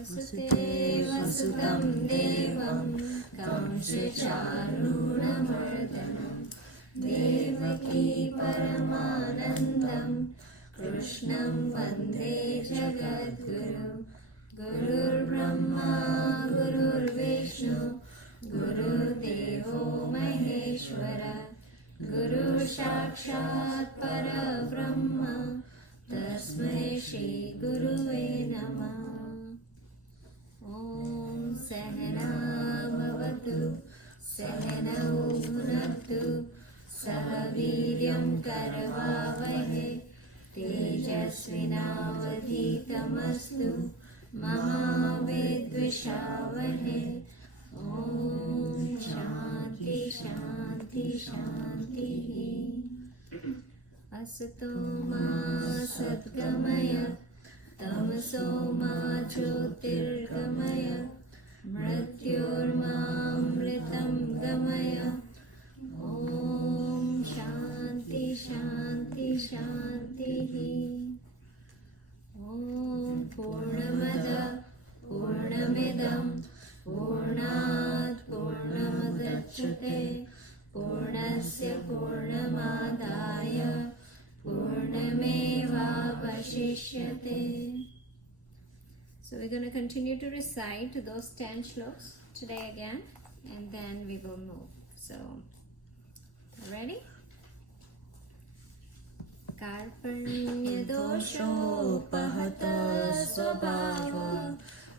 वसुदेवसुतं देवं कंसचाणूरमर्दनं देवकी परमानन्दं कृष्णं वन्दे जगद्गुरुं गुरुर्ब्रह्मा गुरुर्विष्णु गुरुर्देवो महेश्वर गुरुसाक्षात् परब्रह्म तस्मै श्रीगुरुवे नमः। ॐ सहना भवतु सहनौ भुनक्तु सह वीर्यं करवावहै तेजस्विनावधीतमस्तु मा विद्विषावहै। ॐ शान्ति शान्ति शान्तिः। असतो मा सद्गमय तमसो मा ज्योतिर्गमय मृत्योर्मामृतं गमय। ॐ शान्ति शान्ति शान्तिः। ॐ पूर्णमद पूर्णमिदं पूर्णात् पूर्णमुदच्यते पूर्णस्य पूर्णमादाय पूर्णमेवावशिष्यते। So we're going to continue to recite those 10 shlokas today again, and then we will move. So, ready? Karpanyadoshopahatha svabhava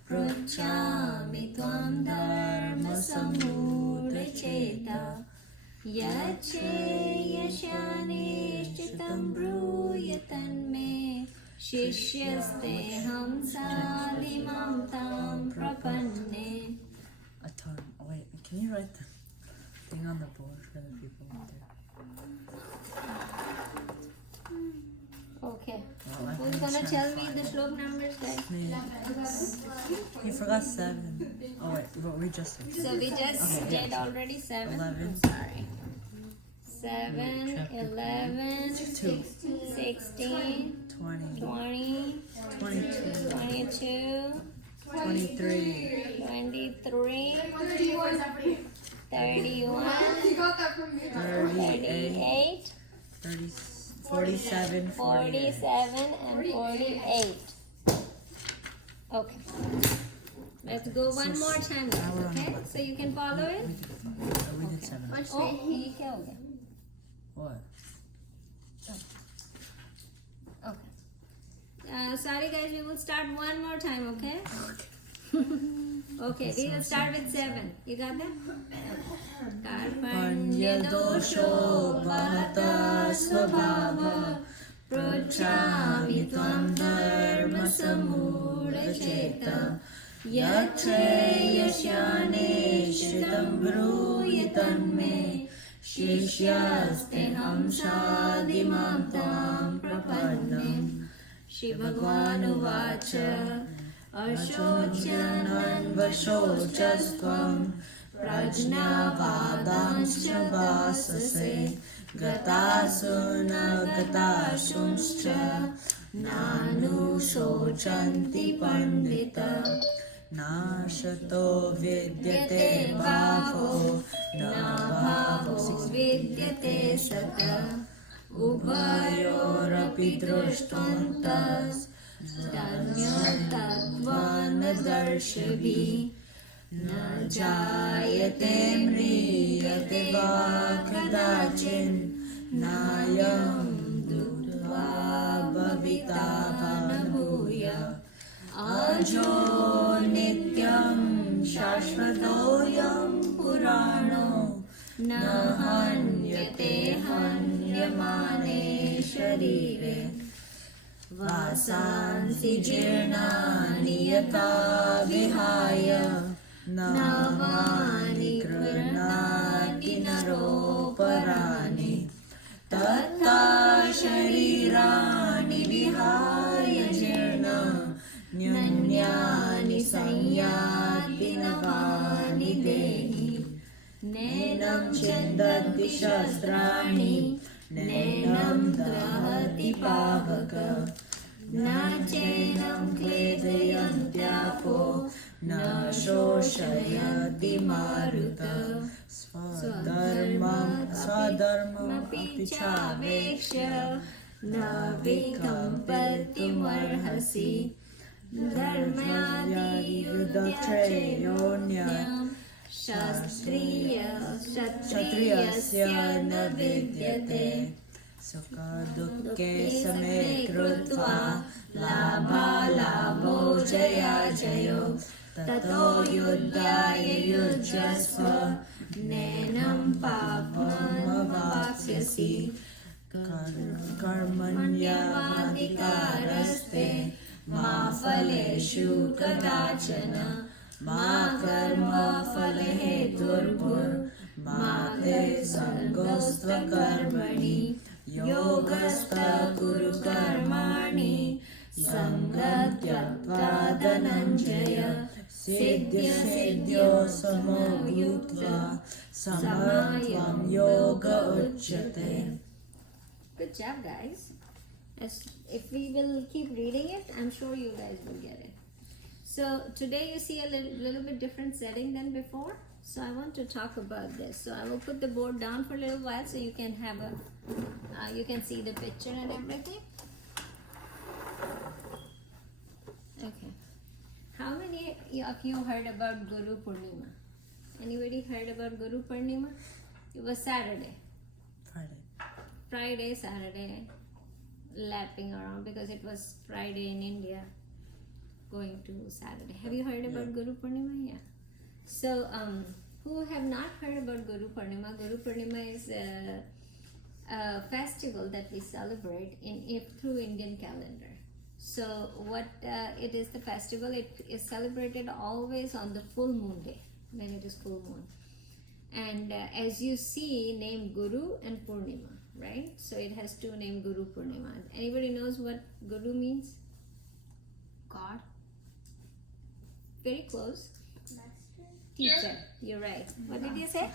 pruchami tvam dharma samudacheta yacheyashanishchitam bruyatan me शिष्यस्ते हम सालिमां तां प्रपन्ने। Oh wait, can you write the thing on the board for the people out there? Okay. Well, Who's gonna tell me the shlok numbers, guys? You forgot 7. Oh wait, but we just did. So we just did already 7. 11. Sorry. 7, 11, 16, 20. 20, 22. 22, 23. 23, 31, 38. 38, 47. 47, and 48. Okay. Let's go one more time, guys, okay? So you can follow it? We did 7. Oh, ठीक है हो गया. What? Okay. Sorry guys, we will start one more time, okay? Okay, we will start with 7. You got that? Karpanyadoshopahatha svabhava pruchami tvam dharma samudacheta yacheyashanishchitam bruyatan me शिष्यास्ते हम शादिमां तां प्रपन्ने। श्री भगवान् उवाच अशोच्यन्वशोचस्त्वं प्रज्ञावादांश्च भाससे गतासु न गतासुंश्च नानुशोचन्ति पण्डित नाशतो विद्यते भावो न भावो विद्यते सत उभयोरपि दृष्टोऽन्तस्तन्यतत्त्वनदर्शिभिः न जायते म्रियते वा कदाचिन् नायं दुःत्वा भविता न भूय अजो नित्यं शाश्वतोऽयं पुराणो न हन्यते हन्यमाने शरीरे वासांसि जीर्णानि यथा विहाय नवानि गृह्णाति नरोपराणि तथा शरीराणि विहाय जीर्णान्यानि संयाति नवानि देहि नैनं छिन्दन्ति शस्त्राणि नैनं दहति पावक न चैनं क्लेदयन्त्यापो शोषयति मारुता स्वधर्ममपि चावेक्ष्य न विकम्पतिमर्हसि धर्मादियुद्धत्रयोऽन्यत् क्षत्रियस्य न विद्यते सुखदुःखे समे कृत्वा लाभालाभो जयाजयो ततो युद्धाय युज्यस्व नैनं पापमवाप्स्यसि कर्मण्येवाधिकारस्ते मा फलेषु कदाचन मा कर्मफलहेतुर्भुर्मा ते सङ्गोऽस्त्वकर्मणि योगस्थः कुरु कर्माणि सङ्गं धनञ्जय सिद्ध्यो समो भूत्वा समत्वं योग उच्यते. Good job, guys. If we will keep reading it, I'm sure you guys will get it. So today you see a little bit different setting than before. So I want to talk about this. So I will put the board down for a little while so you can have you can see the picture and everything. Okay. How many of you heard about Guru Purnima? Anybody heard about Guru Purnima? It was Saturday. Friday, Saturday, lapping around because it was Friday in India, going to Saturday. Have you heard about Guru Purnima? Yeah. So, who have not heard about Guru Purnima? Guru Purnima is a festival that we celebrate through Indian calendar. So, what it is the festival? It is celebrated always on the full moon day when it is full moon, and as you see, named Guru and Purnima. Right? So it has two names, Guru Purnima. Anybody knows what Guru means? God? Very close. Master. Teacher. You're right. What did you say?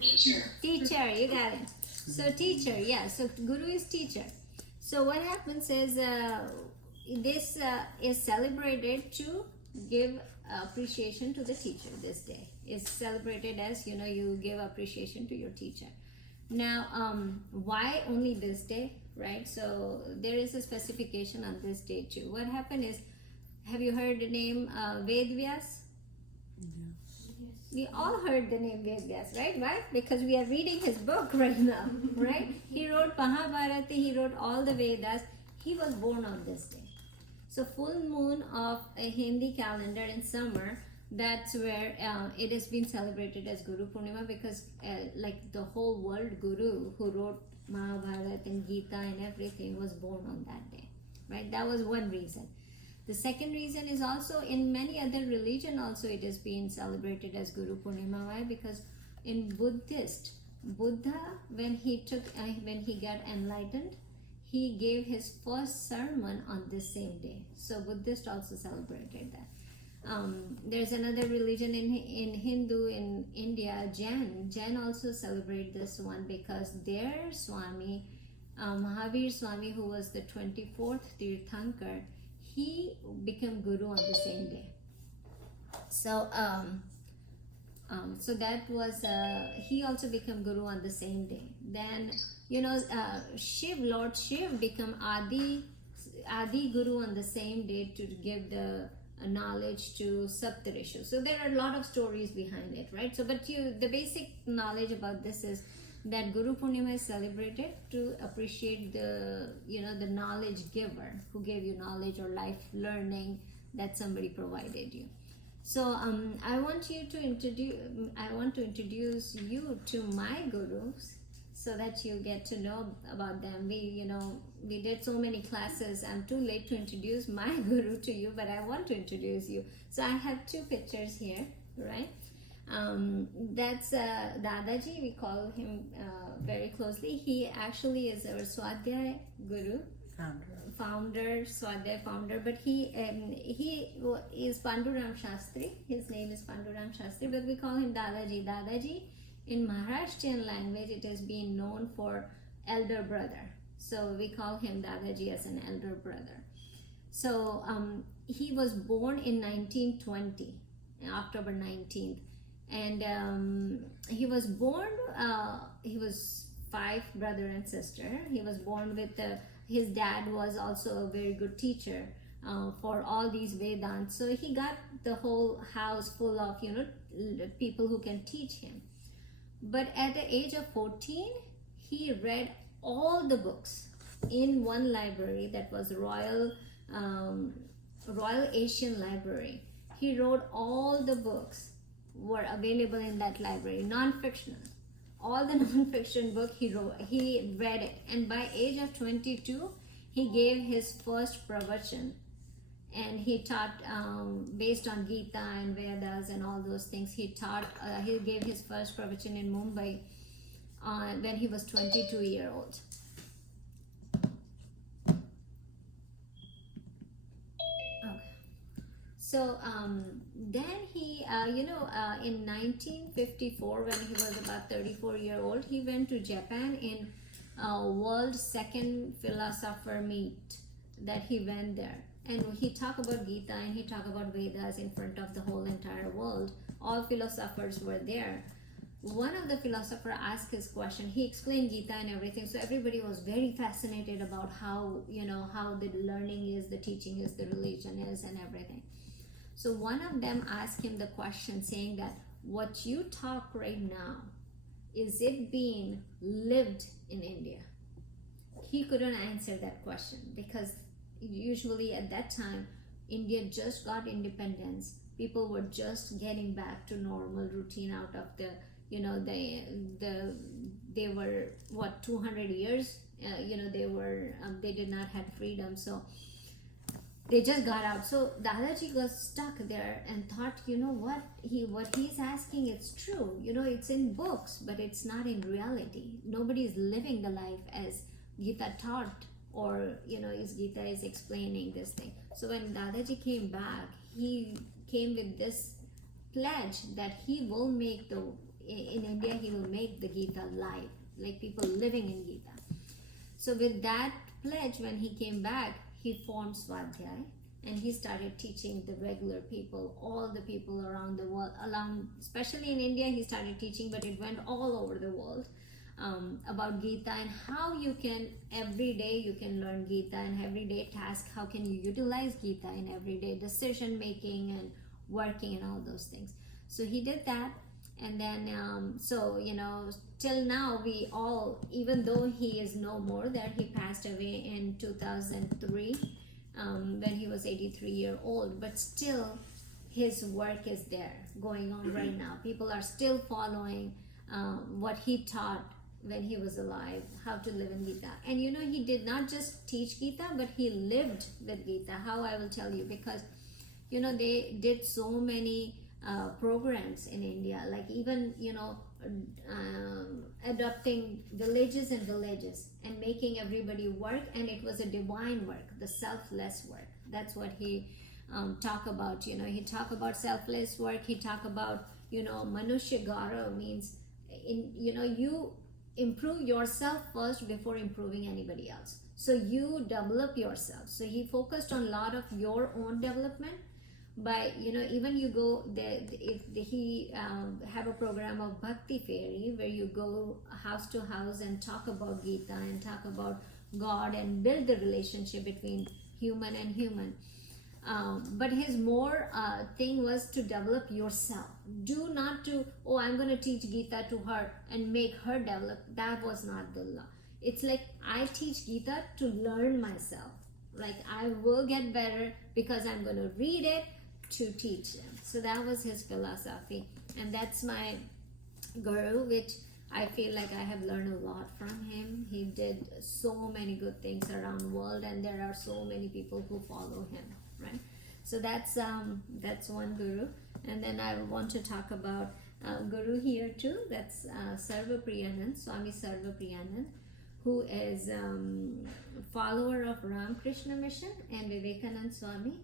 Teacher. Teacher. You got it. So teacher, yeah. So Guru is teacher. So what happens is this is celebrated to give appreciation to the teacher. This day is celebrated as, you give appreciation to your teacher. Now, why only this day, right? So there is a specification on this day too. What happened is, have you heard the name Ved Vyas? Yes. We all heard the name Ved Vyas, right? Why? Because we are reading his book right now, right? He wrote Mahabharata, he wrote all the Vedas. He was born on this day. So full moon of a Hindi calendar in summer, that's where it has been celebrated as Guru Purnima, because like the whole world guru who wrote Mahabharata and Gita and everything was born on that day, right? That was one reason. The second reason is also in many other religion also it has been celebrated as Guru Purnima. Why? Because in Buddha, when he got enlightened, he gave his first sermon on this same day. So Buddhists also celebrated that. There's another religion in Hindu in India, Jain also celebrate this one because their Swami, Mahavir Swami, who was the 24th Tirthankar, he became Guru on the same day. So that was he also became Guru on the same day. Then Lord Shiv became Adi Guru on the same day to give the knowledge to Saptarishu. So there are a lot of stories behind it, right? So but the basic knowledge about this is that Guru Purnima is celebrated to appreciate the knowledge giver who gave you knowledge or life learning that somebody provided you. So I want to introduce you to my gurus so that you get to know about them. We did so many classes. I'm too late to introduce my guru to you, but I want to introduce you. So I have two pictures here, right? That's Dadaji. We call him very closely. He actually is our Swadhyay Guru. Founder, Swadhyay founder, but he is Panduram Shastri. His name is Panduram Shastri, but we call him Dadaji. Dadaji, in Maharashtrian language, it has been known for elder brother. So we call him Dadaji as an elder brother. So he was born in 1920, October 19th. And he was born, he was 5 brother and sister. He was born with, his dad was also a very good teacher for all these Vedants. So he got the whole house full of, people who can teach him. But at the age of 14, he read all the books in one library that was Royal Asian Library. He wrote all the books were available in that library, non-fictional. All the non-fiction book he read it. And by age of 22, he gave his first pravachan. And he taught based on Gita and Vedas and all those things. He gave his first pravachan in Mumbai when he was 22 years old. So then he, in 1954, when he was about 34 years old, he went to Japan in World Second Philosopher Meet that he went there. And he talked about Gita and he talked about Vedas in front of the whole entire world. All philosophers were there. One of the philosophers asked his question. He explained Gita and everything. So everybody was very fascinated about how the learning is, the teaching is, the religion is, and everything. So one of them asked him the question saying that what you talk right now, is it being lived in India? He couldn't answer that question because usually at that time, India just got independence. People were just getting back to normal routine out of the, they were, 200 years, they did not have freedom. So they just got out. So Dadaji got stuck there and thought, what he's asking, it's true. It's in books, but it's not in reality. Nobody is living the life as Gita taught, or is Gita is explaining this thing. So when Dadaji came back, he came with this pledge that he will make in India, he will make the Gita live, like people living in Gita. So with that pledge, when he came back, he formed Swadhyay and he started teaching the regular people, all the people around the world, especially in India, he started teaching, but it went all over the world about Gita and how you can, every day you can learn Gita, and everyday task, how can you utilize Gita in everyday decision making and working and all those things. So he did that. And then, till now, we all, even though he is no more there, he passed away in 2003 when he was 83 years old, but still his work is there going on right now. People are still following what he taught when he was alive, how to live in Gita. And he did not just teach Gita, but he lived with Gita. How, I will tell you, because they did so many programs in India, like even adopting villages and making everybody work, and it was a divine work, the selfless work. That's what he talk about. He talk about selfless work. He talk about Manushya Gaurav means you improve yourself first before improving anybody else. So you develop yourself. So he focused on a lot of your own development. By even you go there, he have a program of Bhakti Fairy where you go house to house and talk about Gita and talk about God and build the relationship between human and human. But his more thing was to develop yourself. Do not to, I'm going to teach Gita to her and make her develop. That was not the law. It's like I teach Gita to learn myself. Like I will get better because I'm going to read it to teach them. So that was his philosophy, and that's my guru, which I feel like I have learned a lot from him. He did so many good things around the world, and there are so many people who follow him, right? So that's one guru. And then I want to talk about guru here too. That's Sarvapriyanand, Swami Sarvapriyanand, who is follower of Ramakrishna Mission and Vivekanand Swami.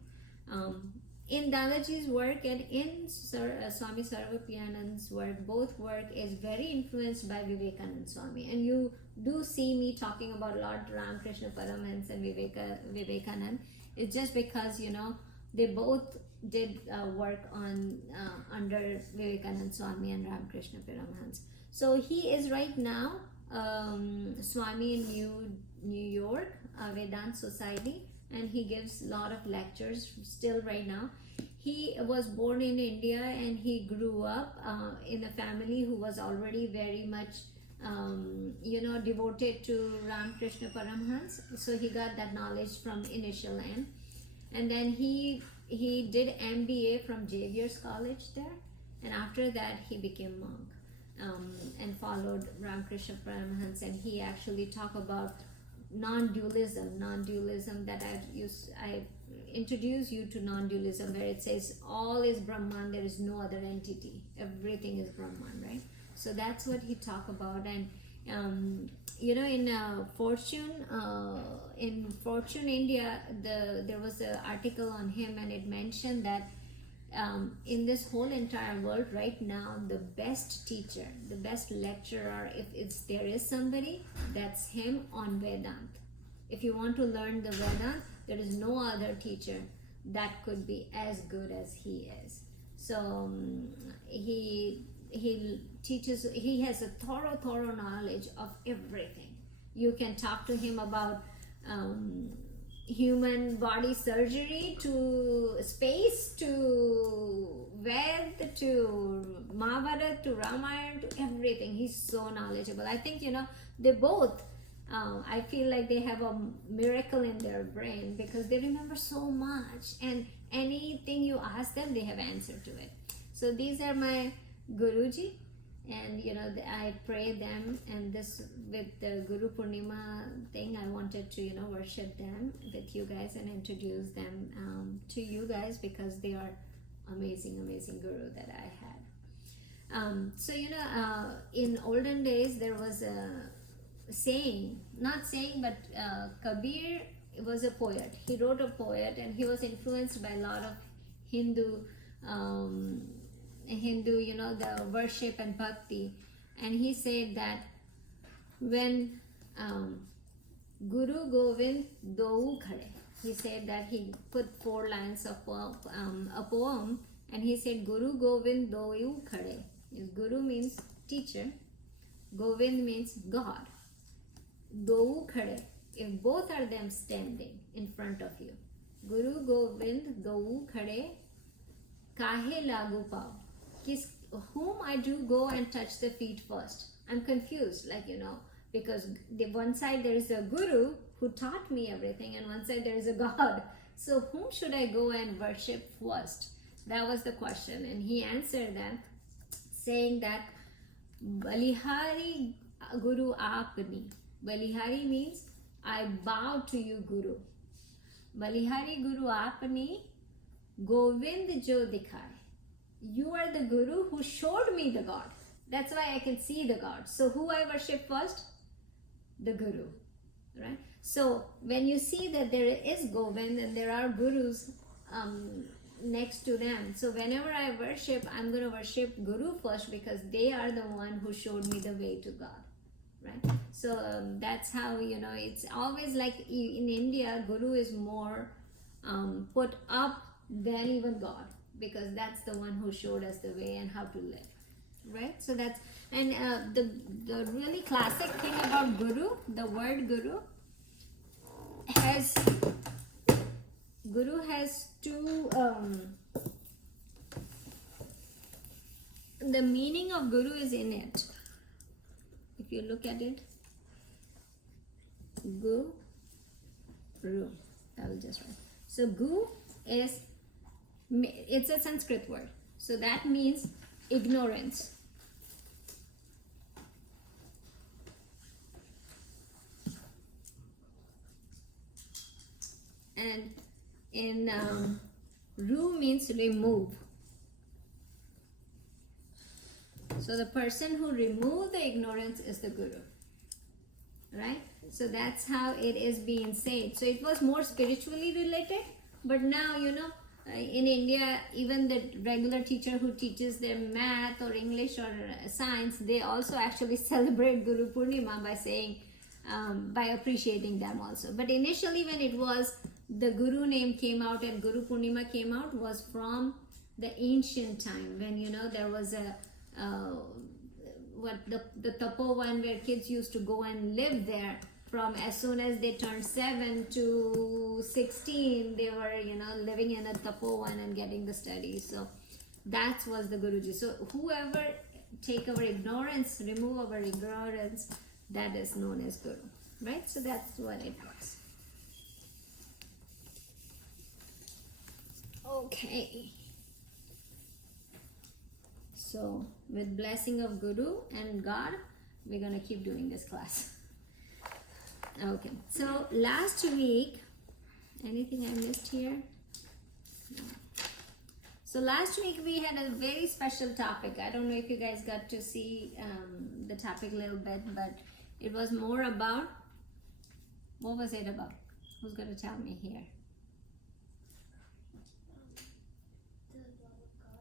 In Dadaji's work and in Swami Sarvapriyanand's work, both work is very influenced by Vivekanand Swami. And you do see me talking about Lord Ramakrishna Paramahansa and Vivekanand. It's just because, they both did work on under Vivekananda Swami and Ramakrishna Paramhans. So he is right now Swami in New York, Vedanta Society, and he gives a lot of lectures still right now. He was born in India and he grew up in a family who was already very much devoted to Ramakrishna Paramhans. So he got that knowledge from initial end. And then he did MBA from Xavier's College there. And after that, he became monk and followed Ramakrishna Paramhans. And he actually talked about non-dualism that I introduce you to non-dualism, where it says all is Brahman, there is no other entity, everything is Brahman, right? So that's what he talked about. And in Fortune India, there was an article on him, and it mentioned that in this whole entire world right now, the best teacher, the best lecturer, if there is somebody, that's him on Vedant. If you want to learn the Vedant, there is no other teacher that could be as good as he is. So he teaches, he has a thorough knowledge of everything. You can talk to him about human body surgery, to space, to Ved, to Mahabharata, to Ramayana, to everything. He's so knowledgeable. I think, they both, I feel like they have a miracle in their brain, because they remember so much, and anything you ask them, they have answer to it. So these are my Guruji, and I pray them, and this with the Guru Purnima thing, I wanted to worship them with you guys and introduce them to you guys, because they are amazing Guru that I had. So in olden days there was a saying, not saying, but Kabir was a poet. He wrote a poet, and he was influenced by a lot of Hindu, the worship and bhakti. And he said that when Guru Govind Dou Khade, he said that he put 4 lines of a poem, and he said Guru Govind Dou Khade. Guru means teacher, Govind means God. Dou Khade, if both are them standing in front of you. Guru Govind Dou Khade, Kahe Lagu Pao. Whom I do go and touch the feet first. I'm confused, because one side there is a Guru who taught me everything, and one side there is a God. So whom should I go and worship first? That was the question. And he answered that, saying that Balihari Guru Apni. Balihari means I bow to you, Guru. Balihari Guru Apni, Govind Jo Dikhai. You are the Guru who showed me the God. That's why I can see the God. So who I worship first? The Guru, right? So when you see that there is Govind and there are Gurus next to them, so whenever I worship, I'm going to worship Guru first, because they are the one who showed me the way to God, right? So that's how, it's always like in India, Guru is more put up than even God, because that's the one who showed us the way and how to live, right? So that's, and the really classic thing about Guru, the word Guru has two, the meaning of Guru is in it. If you look at it, Guru, I will just write. So Gu is, it's a Sanskrit word, so that means ignorance. And in Ru means remove. So the person who removed the ignorance is the Guru, right? So that's how it is being said. So it was more spiritually related, but now, in India, even the regular teacher who teaches them math or English or science, they also actually celebrate Guru Purnima by saying, by appreciating them also. But initially when it was the Guru name came out and Guru Purnima came out was from the ancient time when there was a the tapovan where kids used to go and live there. From as soon as they turned 7 to 16, they were living in a tapovan and getting the studies. So that was the Guruji. So whoever take our ignorance, remove our ignorance, that is known as Guru, right? So that's what it was. Okay. So with blessing of Guru and God, we're gonna keep doing this class. Okay. So last week, anything I missed here? No. So last week we had a very special topic. I don't know if you guys got to see the topic a little bit, but it was more about, what was it about? Who's gonna tell me here?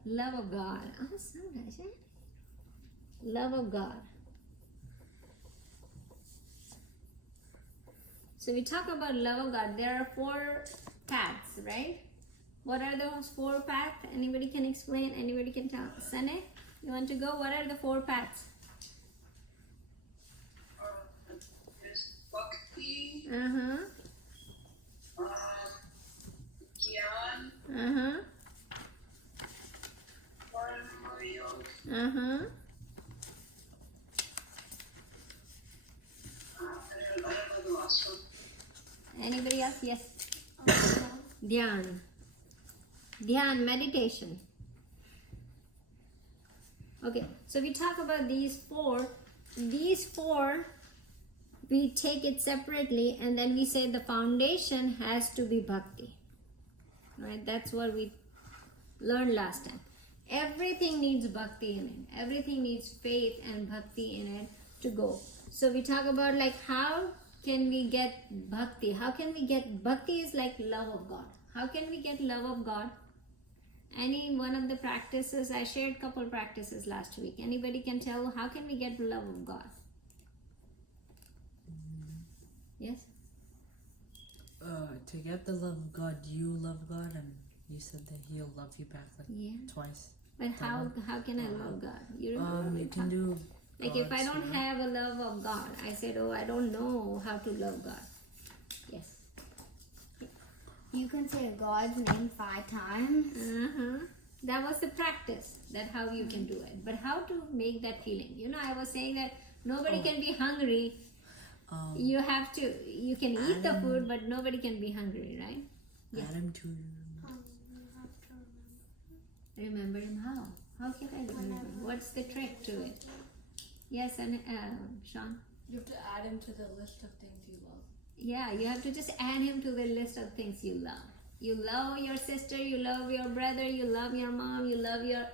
Love of God. Awesome, Raja. Love of God. So we talk about love of God. There are 4 paths, right? What are those 4 paths? Anybody can explain? Anybody can tell? Sane, you want to go? What are the 4 paths? There's Bhakti, Uh-huh. Gyan, Uh-huh. Karma Yoga, Uh-huh. I don't know the last one. Anybody else? Yes. Dhyan. Dhyan, meditation. Okay, so we talk about these 4. These 4, we take it separately and then we say the foundation has to be bhakti. Right? That's what we learned last time. Everything needs bhakti in it. Everything needs faith and bhakti in it to go. So we talk about like how can we get bhakti? How can we get bhakti is like love of God. How can we get love of God? Any one of the practices, I shared couple practices last week. Anybody can tell how can we get love of God? Yes? To get the love of God, you love God, and you said that He'll love you back twice. But how can I love God? You remember? You can do. Like if I don't God's have a love of God, I said, I don't know how to love God. Yes. You can say God's name 5 times. That was the practice. That's how you can do it. But how to make that feeling? I was saying that nobody can be hungry. You can eat the food, but nobody can be hungry, right? Yeah. Add Him to. You have to Remember Him how? How can I remember? What's the trick to it? Yes, and Sean? You have to add him to the list of things you love. Yeah, you have to just add him to the list of things you love. You love your sister, you love your brother, you love your mom, you love your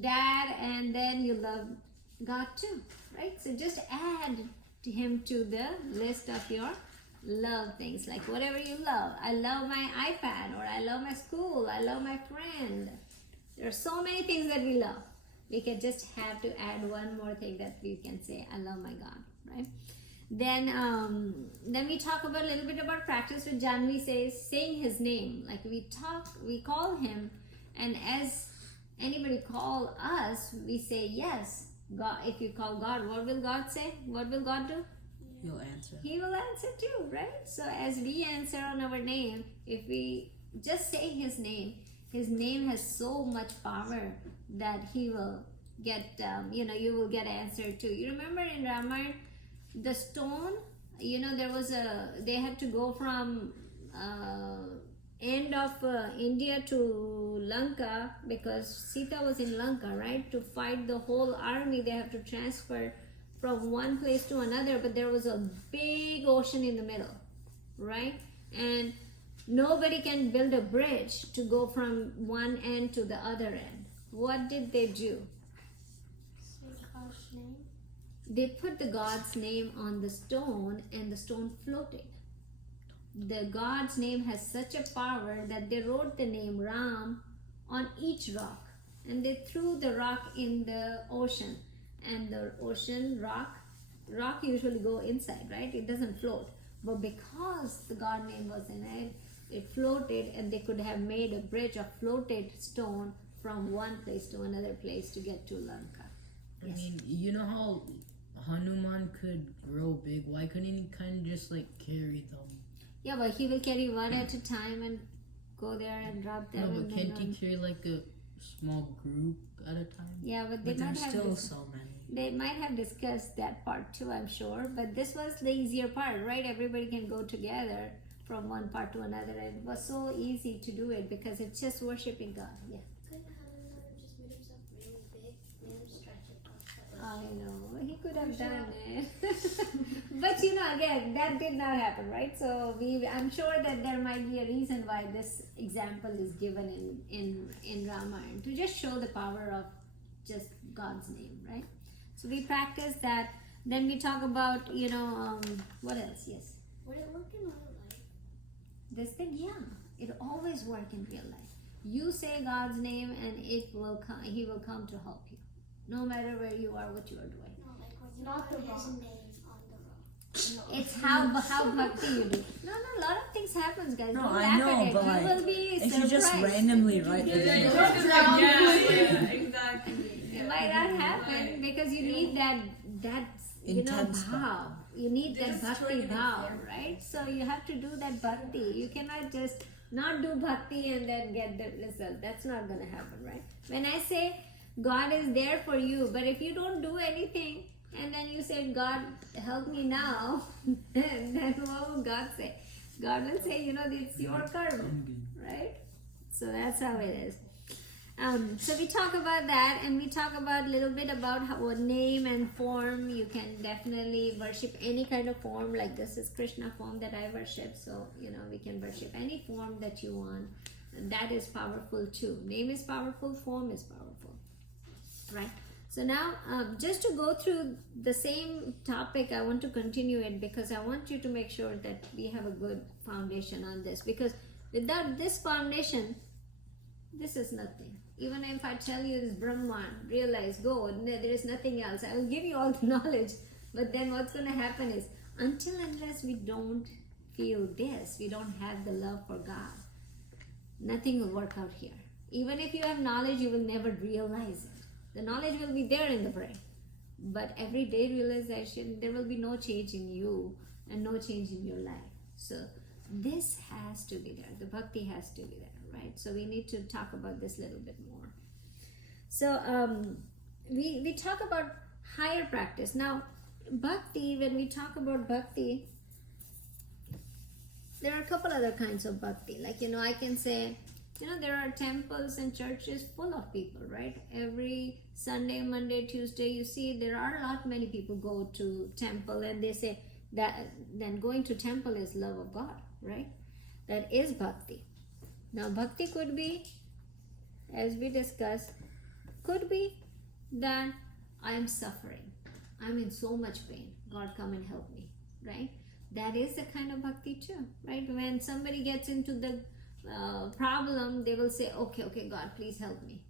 dad, and then you love God too, right? So just add him to the list of your love things, like whatever you love. I love my iPad, or I love my school, I love my friend. There are so many things that we love. We can just have to add one more thing that we can say, I love my God, right? Then we talk about a little bit about practice with Janvi says, saying his name. Like we call him, and as anybody call us, we say yes. God, if you call God, what will God say? What will God do? He'll answer. He will answer too, right? So as we answer on our name, if we just say his name has so much power that he will get, you will get answered too. You remember in Ramayana, the stone, they had to go from end of India to Lanka, because Sita was in Lanka, right? To fight the whole army, they have to transfer from one place to another, but there was a big ocean in the middle, right? And nobody can build a bridge to go from one end to the other end. What did they do? say God's name. They put the God's name on the stone, and the stone floated. The God's name has such a power that they wrote the name Ram on each rock, and they threw the rock in the ocean, and the ocean rock usually go inside, right? It doesn't float. but because the God name was in it, it floated, and they could have made a bridge of floated stone from one place to another place to get to Lanka. I mean, you know how Hanuman could grow big? Why couldn't he kind of just like carry them? Yeah, but he will carry one at a time and go there and drop them. No, and but then can't he carry like a small group at a time? Yeah, but they But might there's have still so many. they might have discussed that part too, I'm sure. But this was the easier part, right? Everybody can go together from one part to another, and it was so easy to do it because it's just worshiping God. Yeah. Couldn't Hanuman have just made himself really big and then stretch it across I know, he could have done it. But you know, again, that did not happen, right? So I'm sure that there might be a reason why this example is given in Ramayana, to just show the power of just God's name, right? So we practice that. Then we talk about, what else? Yes. Would it work in real life? This thing, yeah, it always work in real life. You say God's name and it will come, he will come to help you. No matter where you are, what you are doing. No, like when you put his name on the rock. It's how bhakti you do. No, a lot of things happens, guys. No, Don't I laugh know, at it. but You like, will be if you surprised. just randomly write the name. Exactly. It might not happen because you need that Intense bhav. You need They're that just bhakti throwing it in bhav, there. right? So you have to do that bhakti. You cannot just not do bhakti and then get the result. That's not going to happen, right? When I say God is there for you, but if you don't do anything and then you say, God, help me now, then what will God say? God will say, it's your karma, right? So that's how it is. So we talk about that, and we talk about a little bit about what name and form. You can definitely worship any kind of form. Like this is Krishna form that I worship, so we can worship any form that you want. And that is powerful too. Name is powerful, form is powerful, right? So now, just to go through the same topic, I want to continue it because I want you to make sure that we have a good foundation on this. Because without this foundation, this is nothing. Even if I tell you this Brahman, realize, go, there is nothing else. I will give you all the knowledge. But then what's going to happen is, until unless we don't feel this, we don't have the love for God, nothing will work out here. Even if you have knowledge, you will never realize it. The knowledge will be there in the brain. But everyday realization, there will be no change in you and no change in your life. So this has to be there. The bhakti has to be there. Right, so we need to talk about this a little bit more. So we talk about higher practice. Now, bhakti, when we talk about bhakti, there are a couple other kinds of bhakti. Like, I can say, there are temples and churches full of people, right? Every Sunday, Monday, Tuesday, you see there are many people go to temple, and they say that then going to temple is love of God, right? That is bhakti. Now, bhakti could be, as we discussed, could be that I am suffering. I'm in so much pain. God, come and help me, right? That is the kind of bhakti too, right? When somebody gets into the problem, they will say, okay, God, please help me.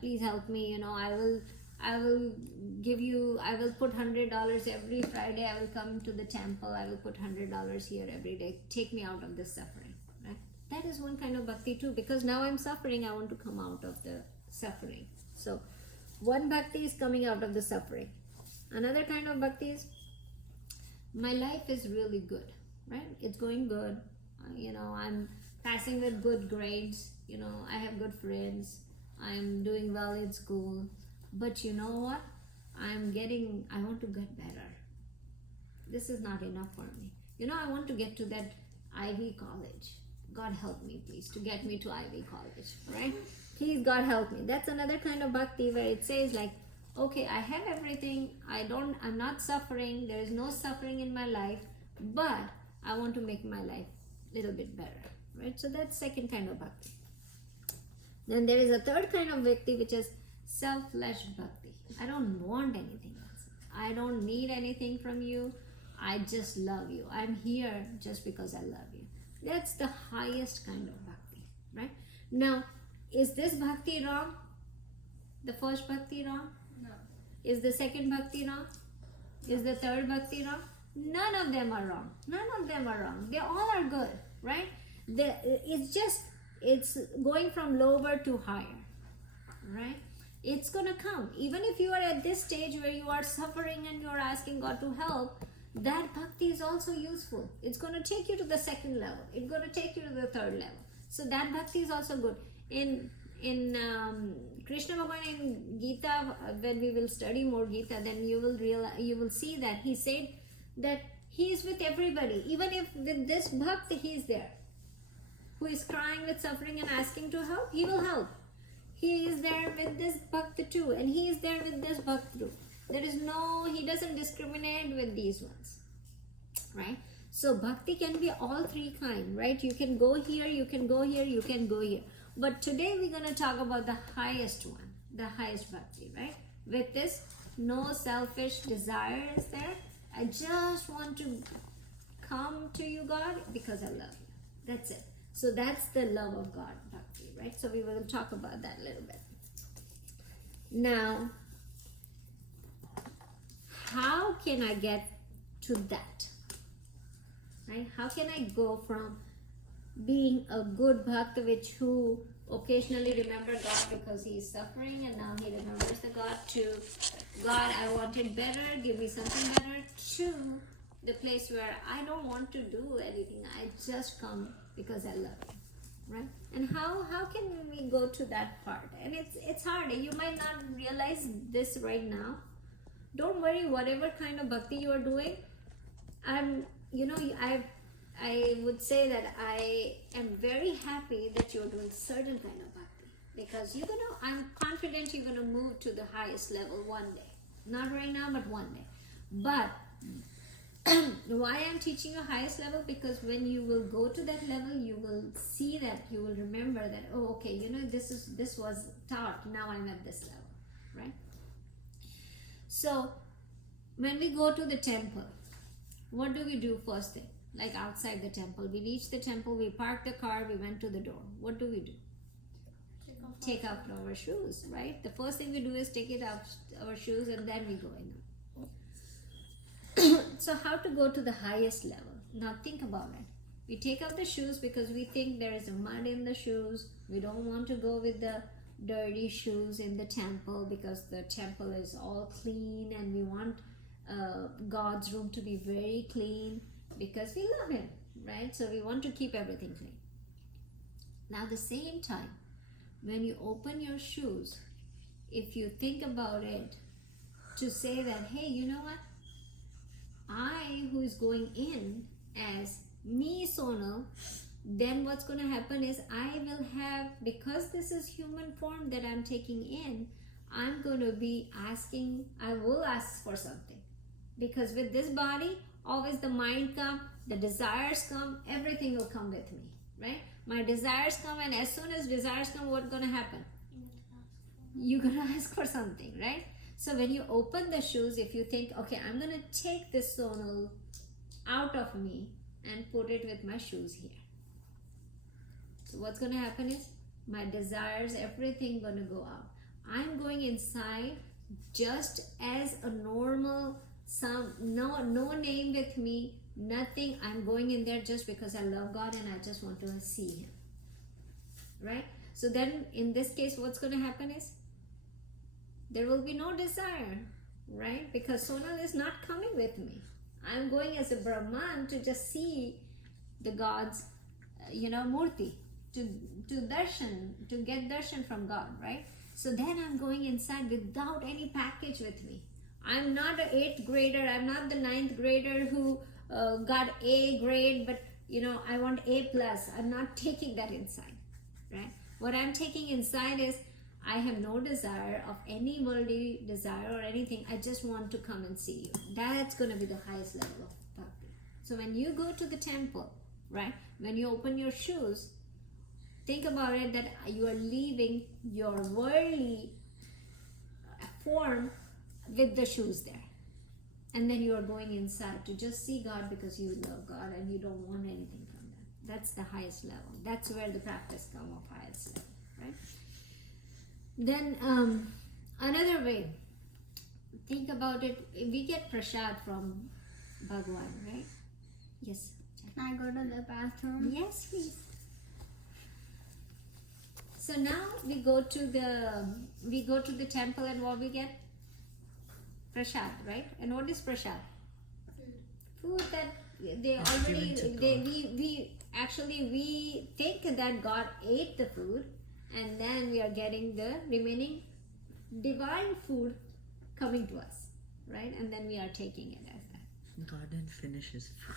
Please help me. I will give you. I will put $100 every Friday. I will come to the temple. I will put $100 here every day. Take me out of this suffering. That is one kind of bhakti too, because now I'm suffering, I want to come out of the suffering. So one bhakti is coming out of the suffering. Another kind of bhakti is, my life is really good, right? It's going good. I'm passing with good grades. I have good friends. I'm doing well in school. But you know what? I want to get better. This is not enough for me. I want to get to that Ivy college. God help me, please, to get me to Ivy college, right? Please, God help me. That's another kind of bhakti where it says like, okay, I have everything. I'm not suffering. There is no suffering in my life, but I want to make my life a little bit better, right? So that's second kind of bhakti. Then there is a third kind of bhakti, which is selfless bhakti. I don't want anything else. I don't need anything from you. I just love you. I'm here just because I love you. That's the highest kind of bhakti, right? Now, is this bhakti wrong? The first bhakti wrong? No. Is the second bhakti wrong? Is the third bhakti wrong? None of them are wrong. None of them are wrong. They all are good, right? It's going from lower to higher, right? It's gonna come. Even if you are at this stage where you are suffering and you are asking God to help, that bhakti is also useful. It's gonna take you to the second level. It's gonna take you to the third level. So that bhakti is also good. In Krishna Bhagavan in Gita, when we will study more Gita, then you will see that he said that he is with everybody. Even if with this bhakti he is there, who is crying with suffering and asking to help, he will help. He is there with this bhakti too, and he is there with this bhakti too. He doesn't discriminate with these ones, right? So bhakti can be all three kind, right? You can go here, you can go here, you can go here. But today we're going to talk about the highest one, the highest bhakti, right? With this, no selfish desire is there. I just want to come to you, God, because I love you. That's it. So that's the love of God bhakti, right? So we will talk about that a little bit. Now, how can I get to that? Right? How can I go from being a good bhakt who occasionally remember God because he is suffering and now he remembers the God, to God, I want it better, give me something better, to the place where I don't want to do anything, I just come because I love you, right? And how can we go to that part? And it's hard. You might not realize this right now. Don't worry, whatever kind of bhakti you are doing, I would say that I am very happy that you're doing certain kind of bhakti, because I'm confident you're gonna move to the highest level one day. Not right now, but one day. But why I'm teaching you highest level? Because when you will go to that level, you will see that, you will remember that, oh, okay, this was taught, now I'm at this level, right? So when we go to the temple, what do we do first thing? Like outside the temple, we reach the temple, we park the car, we went to the door. What do we do? Take off our shoes, right? The first thing we do is take our shoes, and then we go in. So how to go to the highest level? Now think about it. We take off the shoes because we think there is mud in the shoes. We don't want to go with the dirty shoes in the temple because the temple is all clean, and we want God's room to be very clean because we love him, right? So we want to keep everything clean. Now the same time, when you open your shoes, if you think about it, to say that, hey, you know what? I, who is going in as me, Sonal, then what's going to happen is I will have, because this is human form that I'm taking in, I'm going to be asking, I will ask for something. Because with this body, always the mind come, the desires come, everything will come with me, right? My desires come, and as soon as desires come, what's going to happen? You're going to ask for something, right? So when you open the shoes, if you think, okay, I'm going to take this Sonal out of me and put it with my shoes here. So what's going to happen is my desires, everything going to go out. I'm going inside just as a normal, no name with me, nothing. I'm going in there just because I love God and I just want to see him, right? So then in this case, what's going to happen is there will be no desire, right? Because Sonal is not coming with me. I'm going as a Brahman to just see the God's, Murti, to darshan, to get darshan from God, right? So then I'm going inside without any package with me. I'm not an 8th grader. I'm not the 9th grader who got A grade, but I want A+. I'm not taking that inside, right? What I'm taking inside is I have no desire of any worldly desire or anything. I just want to come and see you. That's going to be the highest level of bhakti. So when you go to the temple, right, when you open your shoes, think about it that you are leaving your worldly form with the shoes there. And then you are going inside to just see God because you love God and you don't want anything from them. That's the highest level. That's where the practice comes of highest level, right? Then another way, think about it, we get prasad from Bhagwan, right? Yes. Can I go to the bathroom? Yes, please. So now we go to the temple, and what we get? Prasad, right? And what is prasad? Food that they It's already given to God. we think that God ate the food, and then we are getting the remaining divine food coming to us, right? And then we are taking it as that. God didn't finish his food.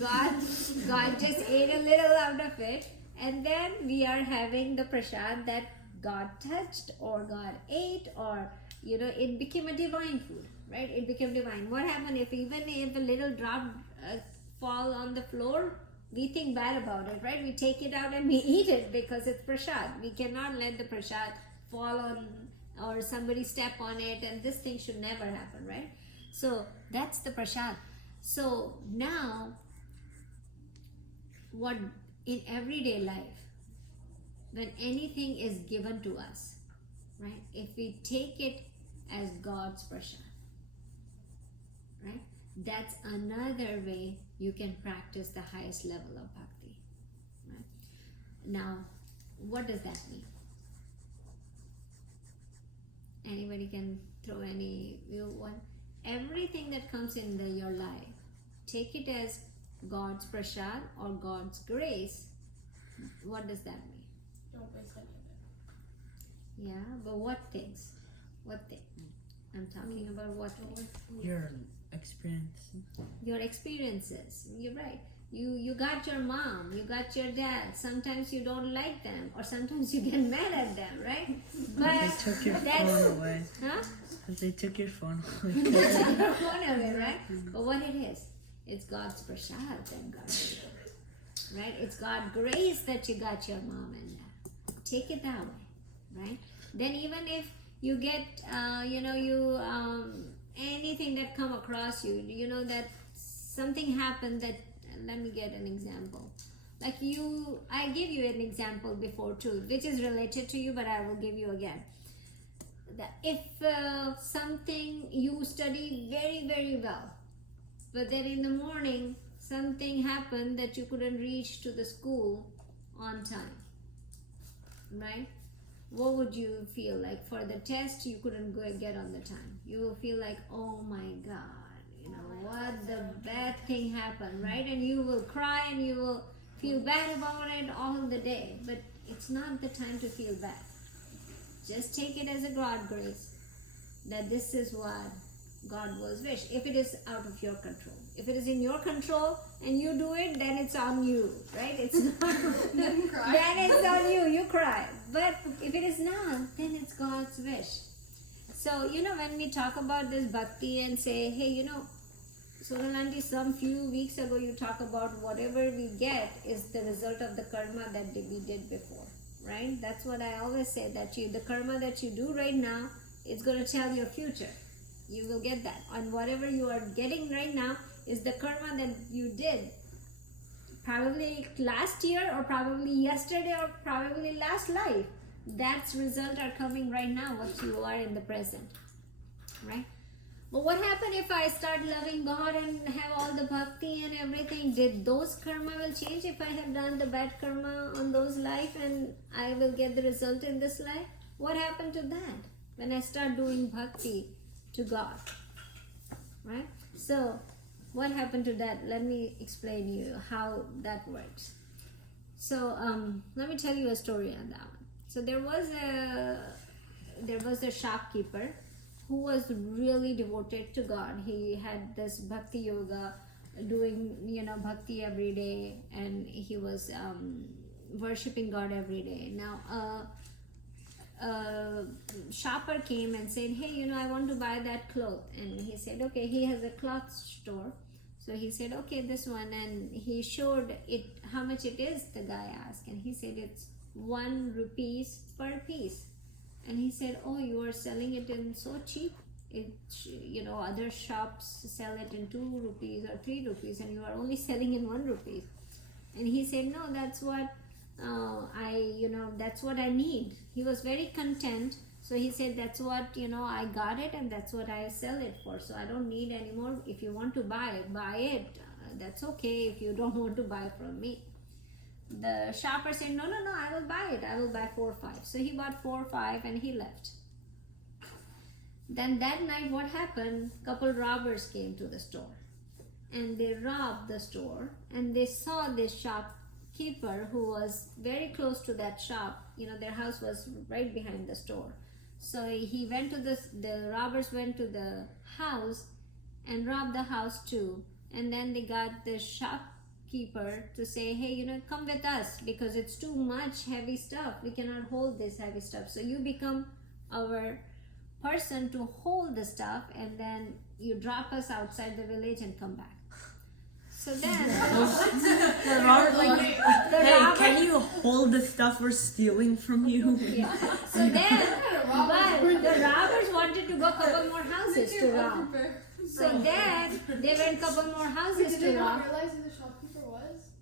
God just ate a little out of it, and then we are having the prasad that God touched or God ate, or it became a divine food, right? It became divine. What happened if a little drop fall on the floor? We think bad about it, right? We take it out and we eat it because it's prasad. We cannot let the prasad fall on, or somebody step on it, and this thing should never happen, right? So that's the prasad. So now, what in everyday life, when anything is given to us, right? If we take it as God's prasad, right? That's another way you can practice the highest level of bhakti. Right? Now, what does that mean? Anybody can throw any one. Everything that comes in your life, take it as God's prasad or God's grace. What does that mean? Don't waste any of it. Yeah, but what things? What thing? I'm talking about what things? Your experience. Your experiences. You're right. You got your mom, you got your dad. Sometimes you don't like them, or sometimes you get mad at them, right? They But took your that's, phone away. huh? Because they took your phone away. One of it, right? But what it is, it's God's prasad that God gave you, right? It's God's grace that you got your mom and dad. Take it that way, right? Then even if you get, anything that come across you, that something happened that, let me get an example. Like I gave you an example before too, which is related to you, but I will give you again. If something you study very, very well, but then in the morning something happened that you couldn't reach to the school on time, right? What would you feel like? For the test, you couldn't get on the time. You will feel like, oh my God, what the bad thing happened, right? And you will cry and you will feel bad about it all the day. But it's not the time to feel bad. Just take it as a God grace, that this is what God was wish. If it is out of your control. If it is in your control and you do it, then it's on you, right? It's not. Then it's on you. You cry. But if it is not, then it's God's wish. So, when we talk about this bhakti and say, hey, Sonal Aunty, some few weeks ago you talk about whatever we get is the result of the karma that we did before, right? That's what I always say, that the karma that you do right now is going to tell your future. You will get that. And whatever you are getting right now is the karma that you did probably last year, or probably yesterday, or probably last life. That's result are coming right now, what you are in the present, right? But what happened if I start loving God and have all the bhakti and everything? Did those karma will change if I have done the bad karma on those life and I will get the result in this life? What happened to that when I start doing bhakti to God, right? So what happened to that? Let me explain you how that works. So let me tell you a story on that one. So there was a shopkeeper who was really devoted to God. He had this bhakti yoga, doing bhakti every day, and he was worshipping God every day. Now a shopper came and said, hey, I want to buy that cloth. And he said, okay, he has a cloth store. So he said, okay, this one. And he showed it how much it is, the guy asked. And he said, it's 1 rupees per piece. And he said, oh, you are selling it in so cheap. Other shops sell it in 2 rupees or 3 rupees, and you are only selling in 1 rupee. And he said, no, that's what that's what I need. He was very content. So he said, that's what, I got it and that's what I sell it for. So I don't need anymore. If you want to buy it, buy it. That's okay if you don't want to buy from me. The shopper said, no, I will buy it. I will buy 4 or 5. So he bought 4 or 5 and he left. Then that night what happened? Couple robbers came to the store and they robbed the store, and they saw this shopkeeper who was very close to that shop. Their house was right behind the store. So he went to the robbers went to the house and robbed the house too. And then they got the shopkeeper to say, hey, come with us because it's too much heavy stuff. We cannot hold this heavy stuff. So you become our person to hold the stuff, and then you drop us outside the village and come back. So then The robber, like, hey, can you hold the stuff we're stealing from you? yeah. So then, but the robbers wanted to go a couple more houses to rob. So then they went a couple more houses Did to they rob. not realize who the shopkeeper was?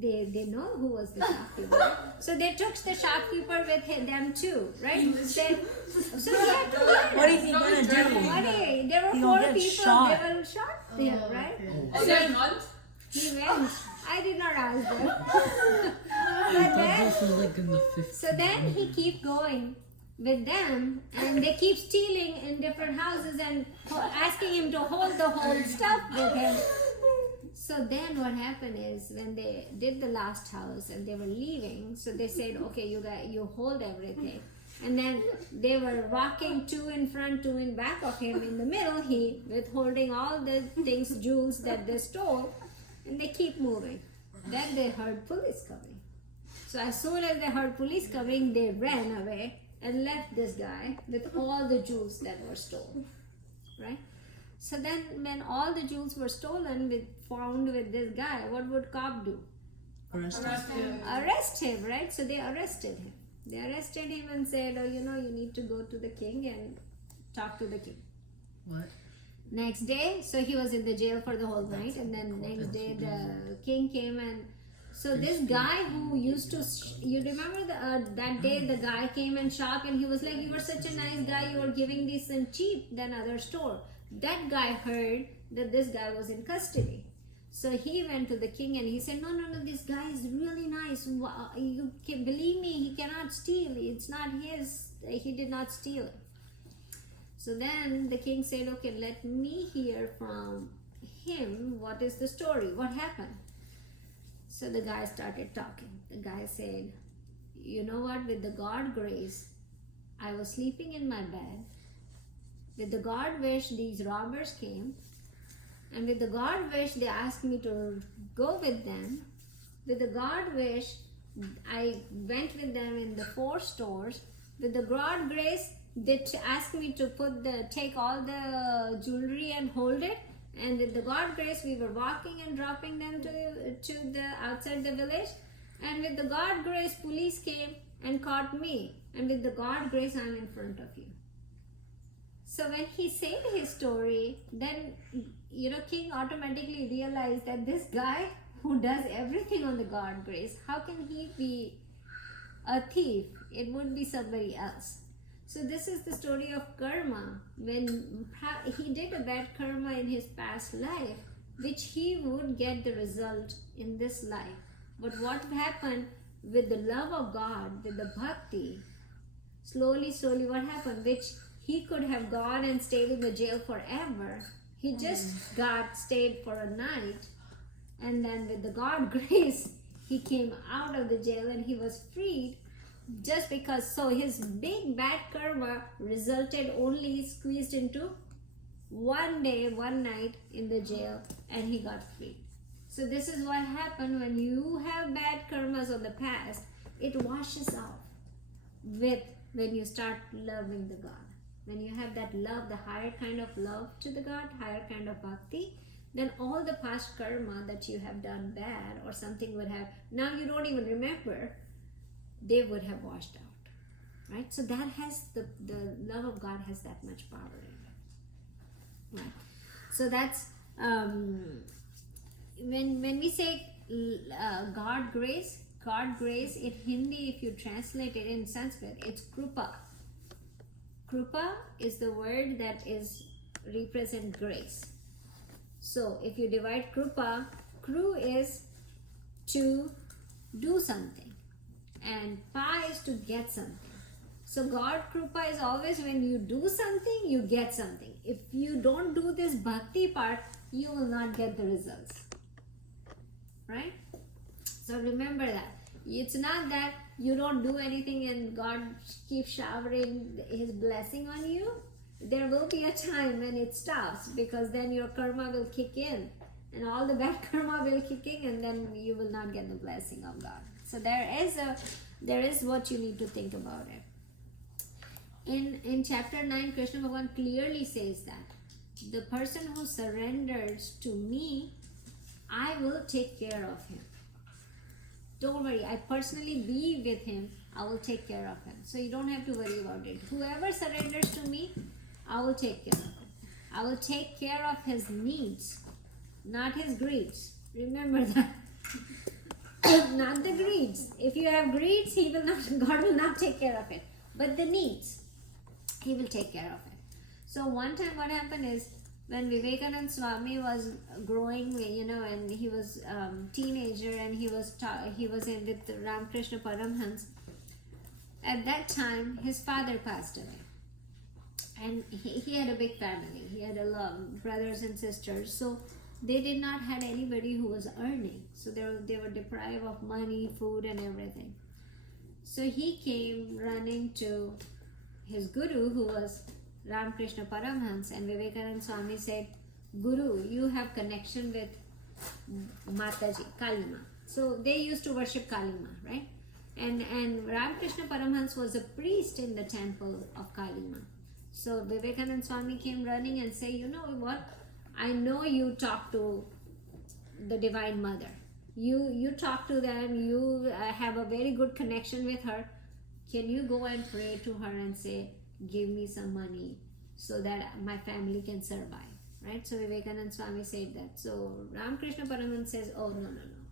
They know who was the shopkeeper. So they took the shopkeeper with them too, right? So they had to learn. What is he gonna do? There were He 4 gonna get people. shot. They were shot there, right? Oh, they hunt? He went. I did not ask them. But then, This was like in the 50s. so then he keep going with them, and they keep stealing in different houses and asking him to hold the whole stuff with him. So then what happened is, when they did the last house and they were leaving, so they said, okay, you hold everything. And then they were walking 2 in front, 2 in back of him. In the middle, he withholding all the things, jewels that they stole, and they keep moving. Then they heard police coming. So as soon as they heard police coming, they ran away and left this guy with all the jewels that were stolen, right? So then when all the jewels were stolen, found with this guy, what would cop do? Arrest him. Arrest him, right? So they arrested him. They arrested him and said, oh, you need to go to the king and talk to the king. What? Next day, so he was in the jail for the whole night, and then next day the king came, and so this guy who used to, you remember that day the guy came and shop, and he was like, you were such a nice guy, you were giving this and cheap than other store. That guy heard that this guy was in custody. So he went to the king and he said, no, this guy is really nice. You can believe me, he cannot steal. It's not his. He did not steal it. So then the king said, okay, let me hear from him what is the story, what happened. So the guy started talking. The guy said, you know what, with the God grace, I was sleeping in my bed. With the God wish, these robbers came. And with the God wish, they asked me to go with them. With the God wish, I went with them in the 4 stores. With the God grace, they asked me to take all the jewelry and hold it. And with the God grace, we were walking and dropping them to the outside the village. And with the God grace, police came and caught me. And with the God grace, I'm in front of you. So when he said his story, then king automatically realized that this guy who does everything on the God grace, how can he be a thief? It would be somebody else. So this is the story of karma. When he did a bad karma in his past life, which he would get the result in this life. But what happened with the love of God, with the bhakti, slowly what happened, which he could have gone and stayed in the jail forever. He just stayed for a night, and then with the God grace, he came out of the jail and he was freed, just because, so his big bad karma resulted only squeezed into one day, one night in the jail, and he got freed. So this is what happened when you have bad karmas of the past. It washes off when you start loving the God. When you have that love, the higher kind of love to the God, higher kind of bhakti, then all the past karma that you have done bad or something would have, now you don't even remember, they would have washed out, right? So that has, the love of God has that much power in it, right? So that's, when we say God grace in Hindi, if you translate it in Sanskrit, it's krupa. Krupa is the word that is represent grace. So if you divide Krupa, Kru is to do something and Pa is to get something. So God Krupa is always when you do something, you get something. If you don't do this bhakti part, you will not get the results. Right? So remember that. It's not that you don't do anything and God keeps showering His blessing on you. There will be a time when it stops, because then your karma will kick in and all the bad karma will kick in, and then you will not get the blessing of God. So there is what you need to think about it. In chapter 9, Krishna Bhagavan clearly says that the person who surrenders to me, I will take care of him. Don't worry, I personally be with him, I will take care of him. So you don't have to worry about it. Whoever surrenders to me, I will take care of him. I will take care of his needs, not his greeds. Remember that. Not the greeds. If you have greeds, God will not take care of it. But the needs, He will take care of it. So one time what happened is, when Vivekananda Swami was growing, and he was teenager, and he was in with Ramakrishna Paramhans. At that time, his father passed away, and he had a big family. He had a lot of brothers and sisters. So they did not have anybody who was earning. So they were deprived of money, food, and everything. So he came running to his guru, who was Ramakrishna Paramhans, and Vivekananda Swami said, Guru, you have connection with Mataji, Kalima. So they used to worship Kalima, right? And Ramakrishna Paramhans was a priest in the temple of Kalima. So Vivekananda Swami came running and said, you know what? I know you talk to the Divine Mother. You talk to them, you have a very good connection with her. Can you go and pray to her and say, give me some money so that my family can survive, right? So Vivekananda Swami said that. So Ramakrishna Paramhans says, oh no,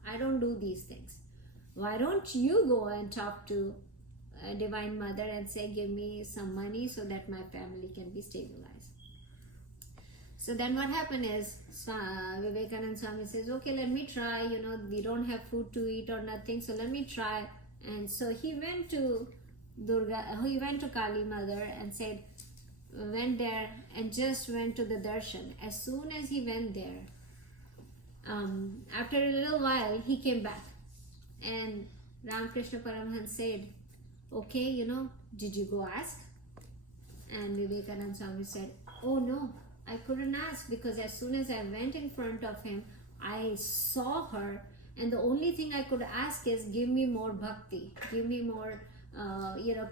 I don't do these things. Why don't you go and talk to Divine Mother and say, give me some money so that my family can be stabilized. So then what happened is, Vivekananda Swami says, okay, let me try, we don't have food to eat or nothing, so let me try. And so he went to Kali Mother and went there and just went to the darshan. As soon as he went there, after a little while, he came back. And Ramakrishna Paramhans said, okay, did you go ask? And Vivekananda Swami said, oh no, I couldn't ask, because as soon as I went in front of him, I saw her, and the only thing I could ask is, give me more bhakti, give me more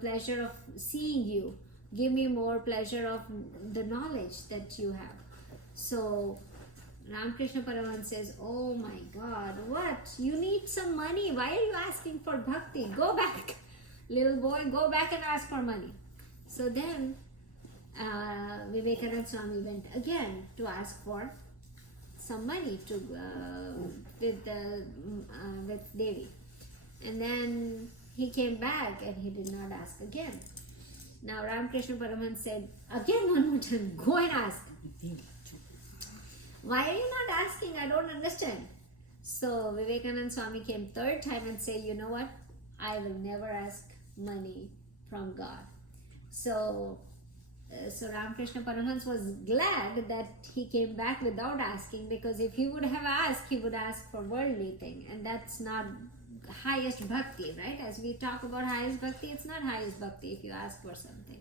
pleasure of seeing you, give me more pleasure of the knowledge that you have. So Ramakrishna Paramhans says, oh my God, what? You need some money. Why are you asking for bhakti? Go back, little boy, go back and ask for money. So then Vivekananda Swami went again to ask for some money with Devi. And then he came back and he did not ask again. Now Ramakrishna Paramhans said, again one more time, go and ask. Why are you not asking? I don't understand. So Vivekananda Swami came third time and said, you know what? I will never ask money from God. So Ramakrishna Paramhans was glad that he came back without asking, because if he would have asked, he would ask for worldly thing, and that's not highest bhakti, right? As we talk about highest bhakti, it's not highest bhakti if you ask for something.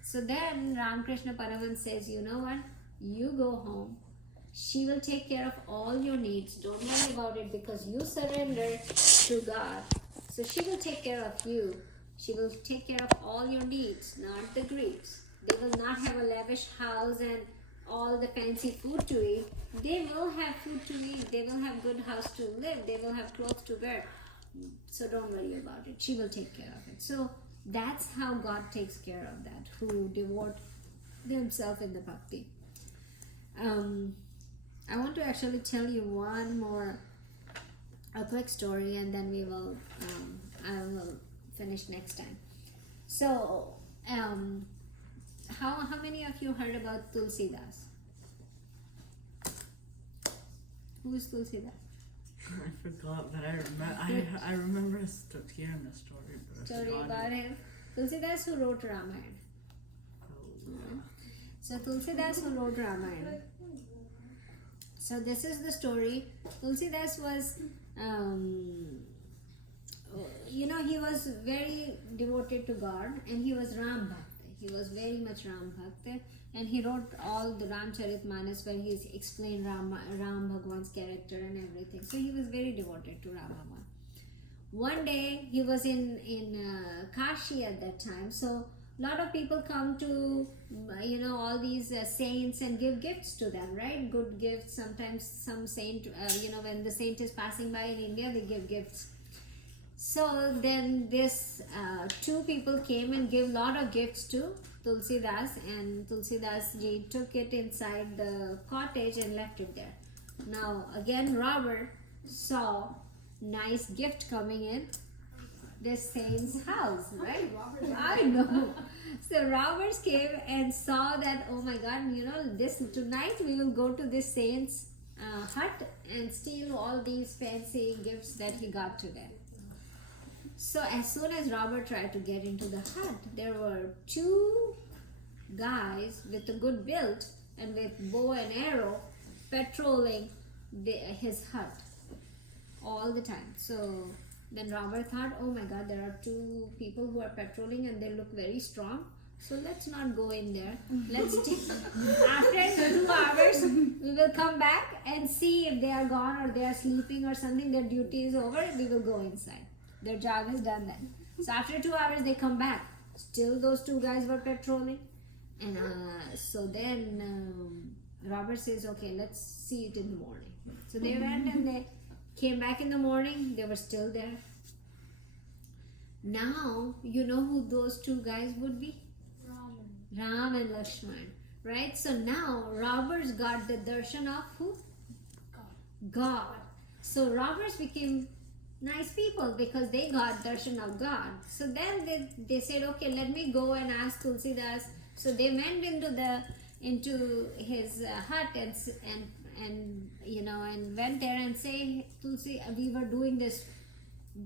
So then Ramakrishna Paramhans says, you know what? You go home. She will take care of all your needs. Don't worry about it, because you surrender to God. So she will take care of you. She will take care of all your needs, not the greeds. They will not have a lavish house and all the fancy food to eat. They will have food to eat. They will have good house to live. They will have clothes to wear. So don't worry about it. She will take care of it. So that's how God takes care of that, who devote themselves in the bhakti. I want to actually tell you one more, a quick story, and then I will finish next time. So how many of you heard about Tulsi Das? Who is Tulsi Das? I forgot, but I remember hearing a story, but I Story forgot about it. him. Tulsi Das who wrote Ramayana. Oh, So Tulsi Das who wrote Ramayana. So this is the story. Tulsi Das was, he was very devoted to God, and he was Ram Bhakt. He was very much Ram Bhakt, and he wrote all the Ramcharitmanas where he explained Ram Bhagwan's character and everything. So he was very devoted to Ram Bhagwan. One day he was in Kashi at that time, so a lot of people come to all these saints and give gifts to them, right? Good gifts. Sometimes some saint, when the saint is passing by in India, they give gifts. So then this two people came and gave a lot of gifts to Tulsi Das, and Tulsi Das ji took it inside the cottage and left it there. Now again Robert saw nice gift coming in this saint's house, right? I know. So robbers came and saw that, oh my God, this tonight we will go to this saint's hut and steal all these fancy gifts that he got today. So as soon as Robert tried to get into the hut, there were two guys with a good build and with bow and arrow patrolling his hut all the time. So then Robert thought, oh my God, there are two people who are patrolling and they look very strong. So let's not go in there. Let's after 2 hours, we will come back and see if they are gone or they are sleeping or something. Their duty is over. We will go inside. Their job is done then. So after 2 hours, they come back. Still, those two guys were patrolling. And so then Robert says, okay, let's see it in the morning. So they went and they came back in the morning. They were still there. Now, you know who those two guys would be? Ram and Lakshman. Right? So now, robbers got the darshan of who? God. So robbers became nice people because they got darshan of God. So then they said, okay, let me go and ask Tulsi Das. So they went into his hut and went there and say, Tulsi, we were doing this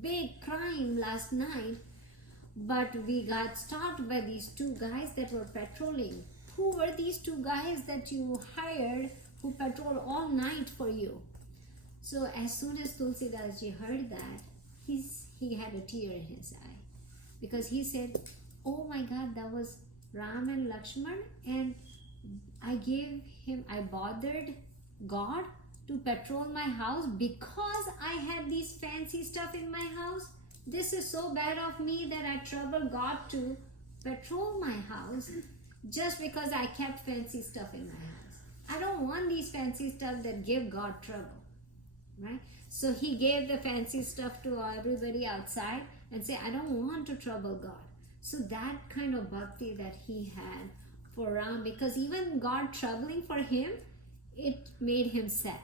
big crime last night, but we got stopped by these two guys that were patrolling. Who were these two guys that you hired who patrol all night for you? So as soon as Tulsi Das ji heard that, he had a tear in his eye, because he said, oh my God, that was Ram and Lakshman, and I bothered God to patrol my house because I had these fancy stuff in my house. This is so bad of me that I troubled God to patrol my house just because I kept fancy stuff in my house. I don't want these fancy stuff that give God trouble, right? So he gave the fancy stuff to everybody outside and say, I don't want to trouble God. So that kind of bhakti that he had for Ram, because even God troubling for him, it made him sad,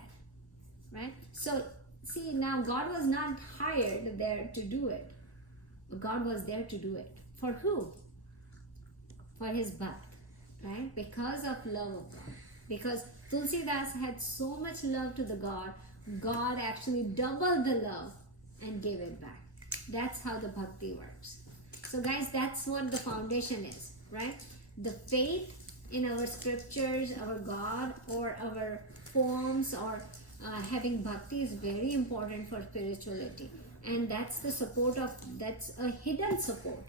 right? So see, now God was not hired there to do it, but God was there to do it. For who? For his bhakt, right? Because of love of God. Because Tulsi Das had so much love to the God, God actually doubled the love and gave it back. That's how the bhakti works. So guys, that's what the foundation is, right? The faith in our scriptures, our God, or our poems, or having bhakti is very important for spirituality. And that's the support that's a hidden support.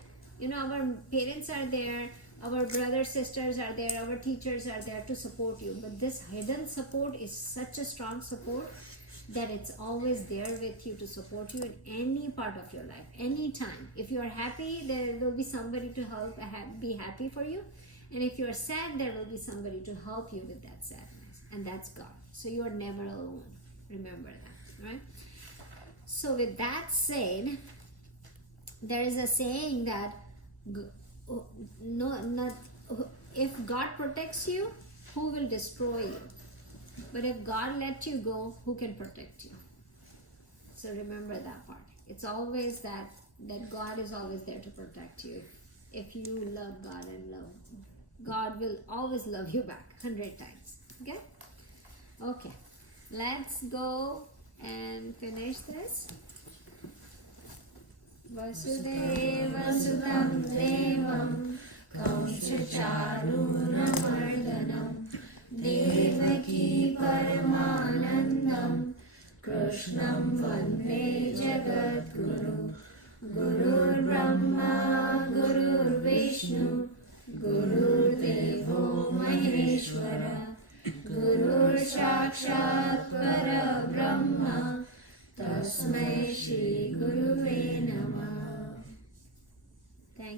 Our parents are there, our brothers, sisters are there, our teachers are there to support you. But this hidden support is such a strong support that it's always there with you to support you in any part of your life, anytime. If you are happy, there will be somebody to help, be happy for you. And if you are sad, there will be somebody to help you with that sadness. And that's God. So you are never alone. Remember that, right? So with that said, there is a saying that if God protects you, who will destroy you? But if God lets you go, who can protect you? So remember that part. It's always that God is always there to protect you if you love God and love God will always love you back 100 times. Okay? Okay. Let's go and finish this. Vasudeva Sudam Devam Kamsacharunamardhanam Devaki Paramanandam Krishnam Vande Jagadguru Gurur Brahma Gurur Vishnu Gurur Devo Maheshwara Gurur Sakshat Para Brahma Tasmai Shri Guruve Namah.